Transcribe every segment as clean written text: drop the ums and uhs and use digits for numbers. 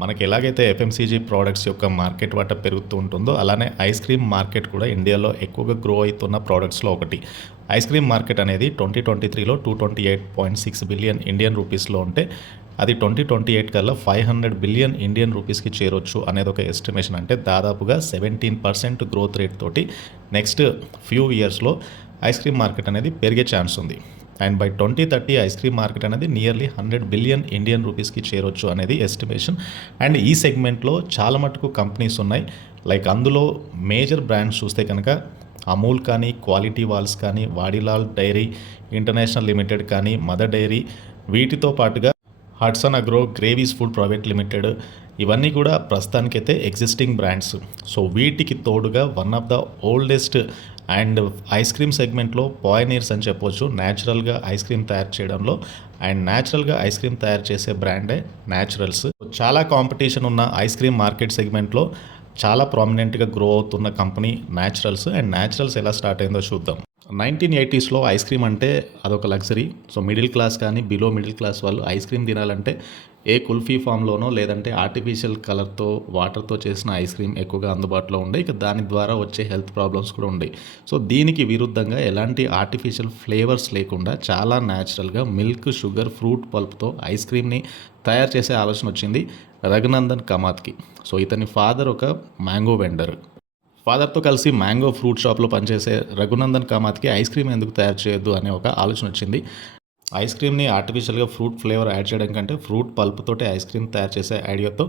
మనకి ఎలాగైతే FMCG products యొక్క మార్కెట్ వాటా పెరుగుతూ ఉంటుందో అలానే ఐస్ క్రీమ్ మార్కెట్ కూడా ఇండియాలో ఎక్కువగా గ్రో అవుతున్న ప్రోడక్ట్స్లో ఒకటి. ఐస్ క్రీమ్ మార్కెట్ అనేది 2023లో 228.6 బిలియన్ ఇండియన్ రూపీస్లో ఉంటే అది 2028 కల్లా 500 బిలియన్ ఇండియన్ రూపీస్కి చేరొచ్చు అనేది ఒక ఎస్టిమేషన్. అంటే దాదాపుగా 17% గ్రోత్ రేట్ తోటి నెక్స్ట్ ఫ్యూ ఇయర్స్లో ఐస్ క్రీమ్ మార్కెట్ అనేది పెరిగే ఛాన్స్ ఉంది. And by 2030 ice cream market అనేది నియర్లీ 100 బిలియన్ ఇండియన్ రూపీస్కి చేరొచ్చు అనేది ఎస్టిమేషన్. అండ్ ఈ సెగ్మెంట్లో చాలా మటుకు కంపెనీస్ ఉన్నాయి. లైక్ అందులో మేజర్ బ్రాండ్స్ చూస్తే కనుక అమూల్ కానీ, క్వాలిటీ వాల్స్ కానీ, వాడిలాల్ డైరీ ఇంటర్నేషనల్ లిమిటెడ్ కానీ, మదర్ డైరీ, వీటితో పాటుగా Hudson agro, gravies food private limited, ఇవన్నీ కూడా ప్రస్తుతానికైతే ఎగ్జిస్టింగ్ బ్రాండ్స్. సో వీటికి తోడుగా one of the oldest and ice cream సెగ్మెంట్లో పాయనీర్స్ అని చెప్పొచ్చు. న్యాచురల్గా ఐస్ క్రీమ్ తయారు చేయడంలో అండ్ న్యాచురల్గా ఐస్ క్రీమ్ తయారు చేసే బ్రాండే న్యాచురల్స్. చాలా కాంపిటీషన్ ఉన్న ఐస్ క్రీమ్ మార్కెట్ సెగ్మెంట్లో చాలా ప్రామినెంట్గా గ్రో అవుతున్న కంపెనీ న్యాచురల్స్. అండ్ న్యాచురల్స్ ఎలా స్టార్ట్ అయిందో చూద్దాం. 1980స్లో ఐస్ క్రీమ్ అంటే అదొక లగ్జరీ. సో మిడిల్ క్లాస్ కానీ బిలో మిడిల్ క్లాస్ వాళ్ళు ఐస్ క్రీమ్ తినాలంటే ఏ కుల్ఫీ ఫామ్లోనో లేదంటే ఆర్టిఫిషియల్ కలర్తో వాటర్తో చేసిన ఐస్ క్రీమ్ ఎక్కువగా అందుబాటులో ఉండే. ఇక దాని ద్వారా వచ్చే హెల్త్ ప్రాబ్లమ్స్ కూడా ఉండేవి. సో దీనికి విరుద్ధంగా ఎలాంటి ఆర్టిఫిషియల్ ఫ్లేవర్స్ లేకుండా చాలా న్యాచురల్గా మిల్క్, షుగర్, ఫ్రూట్ పల్ప్తో ఐస్ క్రీమ్ని తయారు చేసే ఆలోచన వచ్చింది రఘునందన్ కమాత్కి. సో ఇతని ఫాదర్ ఒక మ్యాంగో వెండర్. ఫాదర్తో కలిసి మ్యాంగో ఫ్రూట్ షాప్లో పనిచేసే రఘునందన్ కామాత్కి ఐస్ క్రీమ్ ఎందుకు తయారు చేయొద్దు అనే ఒక ఆలోచన వచ్చింది. ఐస్ క్రీమ్ని ఆర్టిఫిషియల్గా ఫ్రూట్ ఫ్లేవర్ యాడ్ చేయడం కంటే ఫ్రూట్ పల్ప్తోటి ఐస్ క్రీమ్ తయారు చేసే ఐడియాతో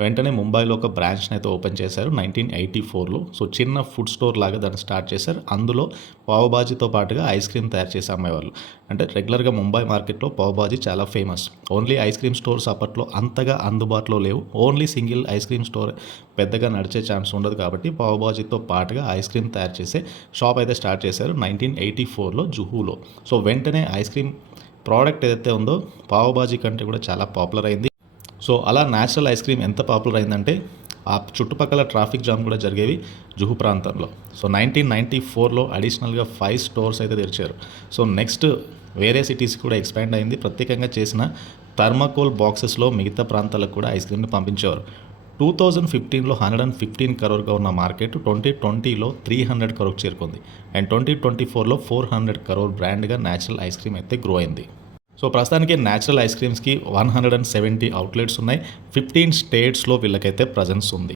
వెంటనే ముంబైలో ఒక బ్రాంచ్ని అయితే ఓపెన్ చేశారు 1984లో. సో చిన్న ఫుడ్ స్టోర్ లాగా దాన్ని స్టార్ట్ చేశారు. అందులో పావుబాజీతో పాటుగా ఐస్ క్రీమ్ తయారు చేసి అమ్మేవాళ్ళు. అంటే రెగ్యులర్గా ముంబై మార్కెట్లో పావుబాజీ చాలా famous. Only ice cream stores అప్పట్లో అంతగా అందుబాటులో లేవు. Only single ice cream store పెద్దగా నడిచే ఛాన్స్ ఉండదు కాబట్టి పావుబాజీతో పాటుగా ఐస్ క్రీమ్ తయారు చేసే షాప్ అయితే స్టార్ట్ చేశారు 1984లో జుహూలో. సో వెంటనే ఐస్ క్రీమ్ ప్రోడక్ట్ ఏదైతే ఉందో పావుబాజీ కంటే కూడా చాలా పాపులర్ అయింది. సో అలా న్యాచురల్ ఐస్ క్రీమ్ ఎంత పాపులర్ అయిందంటే ఆ చుట్టుపక్కల ట్రాఫిక్ జామ్ కూడా జరిగేవి జుహు ప్రాంతంలో. సో 1994లో అడిషనల్గా 5 స్టోర్స్ అయితే తెరిచారు. సో నెక్స్ట్ వేరే సిటీస్ కూడా ఎక్స్పాండ్ అయింది. ప్రత్యేకంగా చేసిన థర్మాకోల్ బాక్సెస్లో మిగతా ప్రాంతాలకు కూడా ఐస్ క్రీమ్ని పంపించేవారు. 2015లో 115 crore ఉన్న మార్కెట్ 2020లో 300 crore చేరుకుంది. అండ్ 2024లో 400 crore బ్రాండ్గా న్యాచురల్ ఐస్ క్రీమ్ అయితే గ్రో అయింది. సో ప్రస్తుతానికి న్యాచురల్ ఐస్ క్రీమ్స్కి 170 అవుట్లెట్స్ ఉన్నాయి. 15 స్టేట్స్లో వీళ్ళకైతే ప్రజెన్స్ ఉంది.